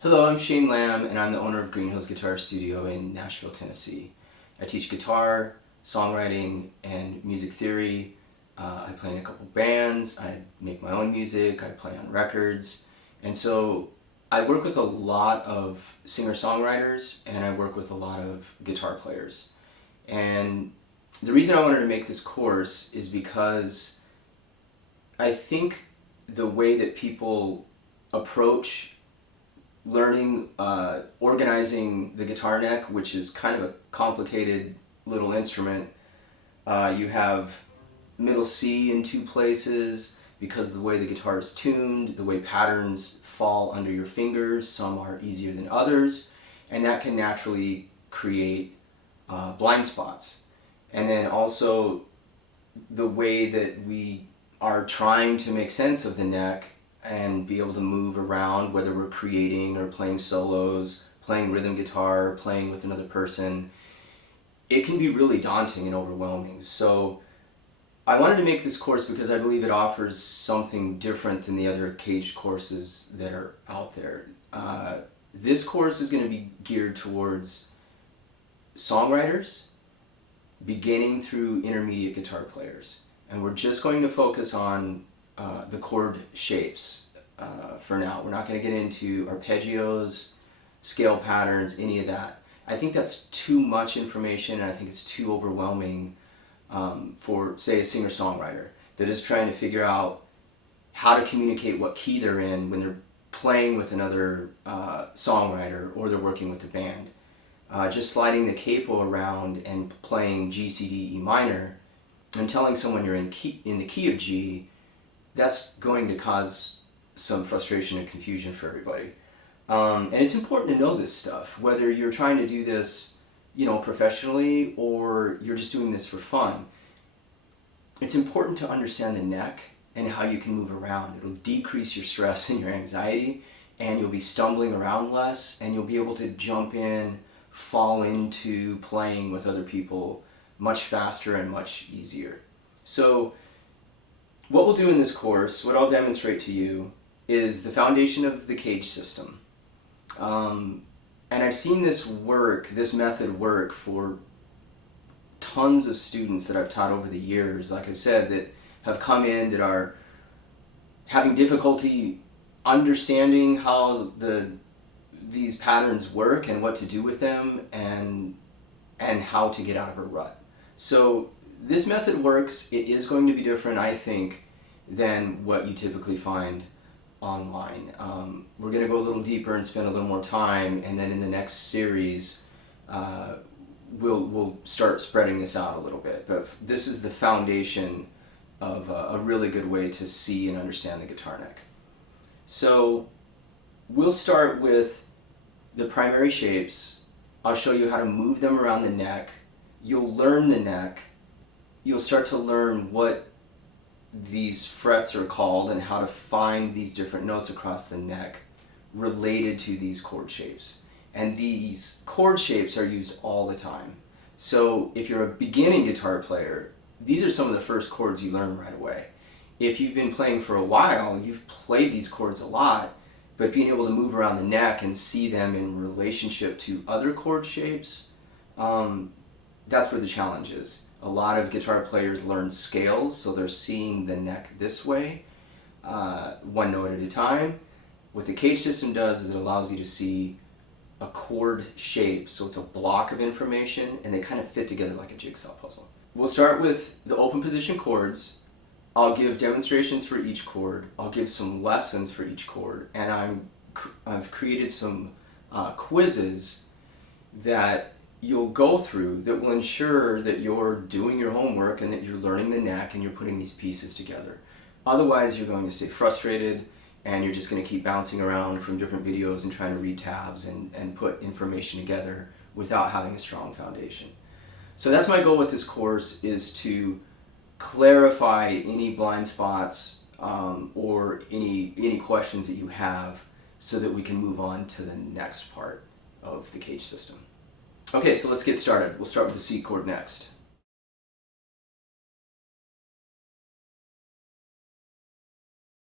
Hello, I'm Shane Lamb, and I'm the owner of Green Hills Guitar Studio in Nashville, Tennessee. I teach guitar, songwriting, and music theory. I play in a couple bands, I make my own music, I play on records, and so I work with a lot of singer-songwriters, and I work with a lot of guitar players. And the reason I wanted to make this course is because I think the way that people approach learning, organizing the guitar neck, which is kind of a complicated little instrument. You have middle C in two places because of the way the guitar is tuned, the way patterns fall under your fingers. Some are easier than others, and that can naturally create blind spots. And then also the way that we are trying to make sense of the neck and be able to move around, whether we're creating or playing solos, playing rhythm guitar, playing with another person, it can be really daunting and overwhelming. So I wanted to make this course because I believe it offers something different than the other CAGED courses that are out there. This course is going to be geared towards songwriters, beginning through intermediate guitar players. And we're just going to focus on the chord shapes for now. We're not going to get into arpeggios, scale patterns, any of that. I think that's too much information, and I think it's too overwhelming for, say, a singer-songwriter that is trying to figure out how to communicate what key they're in when they're playing with another songwriter or they're working with a band. Just sliding the capo around and playing G, C, D, E minor and telling someone you're in the key of G, that's going to cause some frustration and confusion for everybody. And it's important to know this stuff, whether you're trying to do this, professionally, or you're just doing this for fun. It's important to understand the neck and how you can move around. It'll decrease your stress and your anxiety, and you'll be stumbling around less, and you'll be able to jump in, fall into playing with other people much faster and much easier. So what we'll do in this course, what I'll demonstrate to you, is the foundation of the CAGED system. And I've seen this method work for tons of students that I've taught over the years, like I've said, that have come in that are having difficulty understanding how these patterns work and what to do with them and how to get out of a rut. So this method works. It is going to be different, I think, than what you typically find online. We're going to go a little deeper and spend a little more time, and then in the next series we'll start spreading this out a little bit. But this is the foundation of a really good way to see and understand the guitar neck. So we'll start with the primary shapes. I'll show you how to move them around the neck. You'll learn the neck. You'll start to learn what these frets are called and how to find these different notes across the neck related to these chord shapes. And these chord shapes are used all the time. So if you're a beginning guitar player, these are some of the first chords you learn right away. If you've been playing for a while, you've played these chords a lot, but being able to move around the neck and see them in relationship to other chord shapes, that's where the challenge is. A lot of guitar players learn scales, so they're seeing the neck this way, one note at a time. What the CAGED system does is it allows you to see a chord shape, so it's a block of information, and they kind of fit together like a jigsaw puzzle. We'll start with the open position chords. I'll give demonstrations for each chord. I'll give some lessons for each chord, and I've created some quizzes that you'll go through that will ensure that you're doing your homework and that you're learning the neck and you're putting these pieces together. Otherwise, you're going to stay frustrated and you're just going to keep bouncing around from different videos and trying to read tabs and put information together without having a strong foundation. So that's my goal with this course, is to clarify any blind spots or any questions that you have so that we can move on to the next part of the CAGED system. Okay, so let's get started. We'll start with the C chord next.